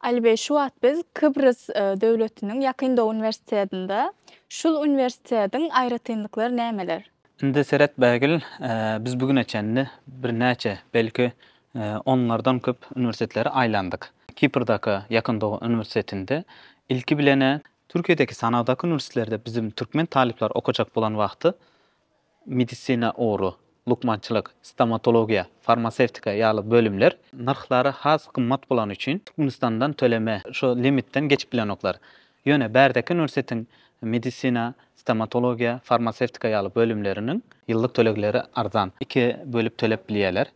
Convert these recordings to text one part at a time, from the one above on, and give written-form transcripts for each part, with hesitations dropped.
Ali Bey, şu wagt biz Kıbrıs döwletiniň Ýakyn Dow Üniversitetinde. Şul üniversitetiň aýratynlyklary nämeler? Indi Seret Bägil, biz bugün eçenni bir näçe, belki onlardan köp üniversitetleri aýlandyk. Kiprdaky Ýakyn Dow Üniversitetinde ilki bilene Türkiýedeki sanawdaky üniversitelerde bizim türkmen talipler okujak bolan wagty medisina oru, lukmançylyk, stomatologiýa, farmasevtika ýaly bölümler narhlary has gymmat bolan üçin Türkmenistandan töleme, şo limitten geçip bilen oklar. Ýöne bärdeki üniversitetiň medisina, stomatologiýa, farmasevtika ýaly bölümleriniň ýyllyk tölegleri arzan. İki bölüp tölep bilýärler.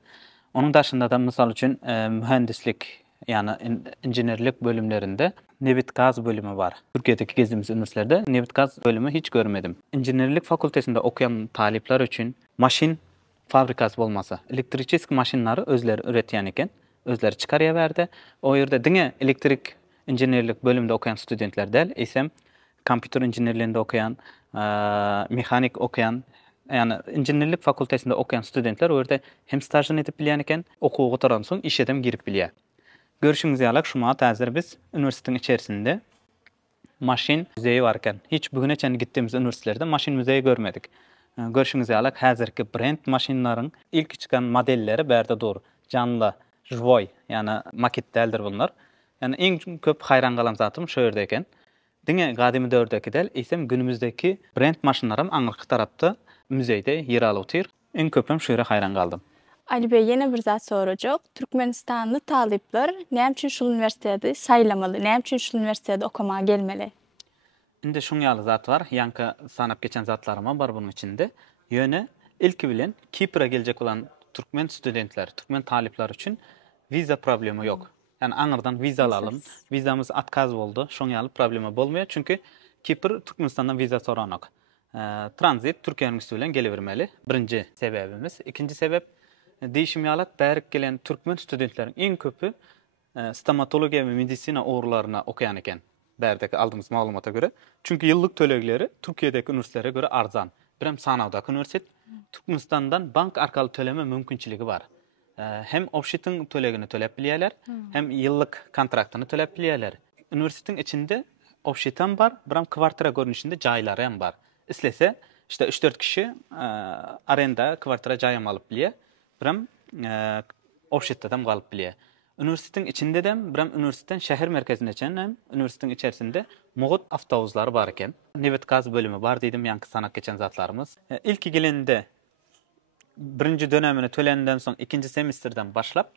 Onun daşynda da mysal üçin mühendislik ýani injenerlik bölümlerinde nebit gaz bölümü var. Türkiýedeki gezdiğimiz üniversitelerde nebit gaz bölümü hiç görmedim. İnjenerlik fakültesinde okuyan talipler için maşin fabrikası bolmasa, elektriçesk maşinleri özleri üretýän eken, özleri çıkarıya verdi. O yerde diňe elektrik injenerlik bölümünde okuyan studentler del, isem kompüter injenerliğinde okuyan, mekanik okuyan, yani injenerlik fakültesinde okuyan studentler o yerde hem stajyny edip bilýän eken, okuwy gutaran soň iş edem girip bilýär. Görüşüňize ýaly şuma täzir biz üniversitetiň içerisinde maşin müzeyi barken, hiç bugüneçen gittiğimiz üniversitelerde maşin müzeyi görmedik. Görüşüňize ýaly häzirki brand maşinlaryň ilk çıkan modelleri bärde dur. Canlı, живой, yani maketdeldir bunlar. Yani en köp hayran galan zatym şu ýerde eken. Diňe gadymy döwrdeki del, isem günümüzdeki brand maşinlarym aňyrky tarapda müzeyde ýer alypdyr. En köpüm şu ýere hayran galdym. Ali Bey, ýene bir zat sorajak. Türkmenistanly talipler näme üçin şul üniversitede saýlamaly, näme üçin şul üniversitede okumaga gelmeli? Indi şuň ýaly zat var, ýanka sanap geçen zatlaryma bar bunyň içinde. Ýöne ilki bilen Kipra geljek bolan türkmen studentler, türkmen talipler üçin viza problemi yok. Yani aňyrdan viza alalım. Vizamız atkaz boldu. Şoň ýaly problemi bolmaýar, çünkü Kipr Türkmenistandan viza soranok. Transit Türkiýe üniversitesi bilen gelebermeli. Birinci sebebimiz. İkinci sebep, değişim ýaly bärik gelen türkmen studentleriň en köpü stomatologiya we medisina ogurlaryna okuyan eken. Bärdeki aldığımız malumata göre. Çünkü yıllık tölegleri Türkiýedeki üniversitelere göre arzan. Birem sanawdaky üniversitet Türkmenistandan bank arkaly төлeme mümkinçiligi var. Hem obşetin tölegini tölep bilýärler, hem yıllık kontraktyny tölep bilýärler. Üniversitetin içinde obşetan bar, birem kwartira görnüşinde jaýlary hem bar. Islese, işte 3-4 kişi arenda kwartira jaýam alyp bilýär. Birem obşetdem galyp bilýär. Üniversitetin içinde de birem üniversiteden şäher merkezine çen hem üniversitetin içerisinde Mogot avtobusları bar eken. Nebit gaz bölümü bar diýdim, ýanky sanak geçen zatlarymız. İlki gelende birinci dönemini tölenden soň ikinci semestrden başlap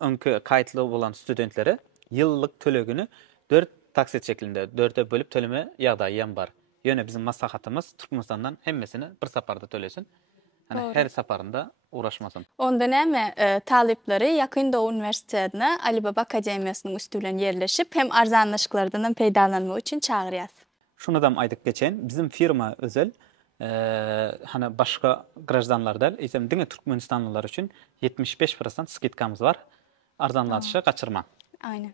öňkü kaýtly bolan studentlere ýyllyk tölegini 4 taksit şeklinde 4'e bölüp töleme ýagdaýy bar. Ýöne bizim maslahatymız Türkmenistandan hemmesini bir saparda tölesin. Yani her saparında uğraşmasın. Onda näme talipleri Ýakyn Dow Üniversitetine Ali Baba Akademiýasynyň üstünden ýerleşip hem arzanlaşyklardan peýdalanmak üçin çagyrýas. Şunu da aýdyp geçen, bizim firma özel hani başka grajdanlardan, isem diňe Türkmenistanlılar üçün 75% skidkamız var. Arzanlaşyşa gaçyrma. Aynen.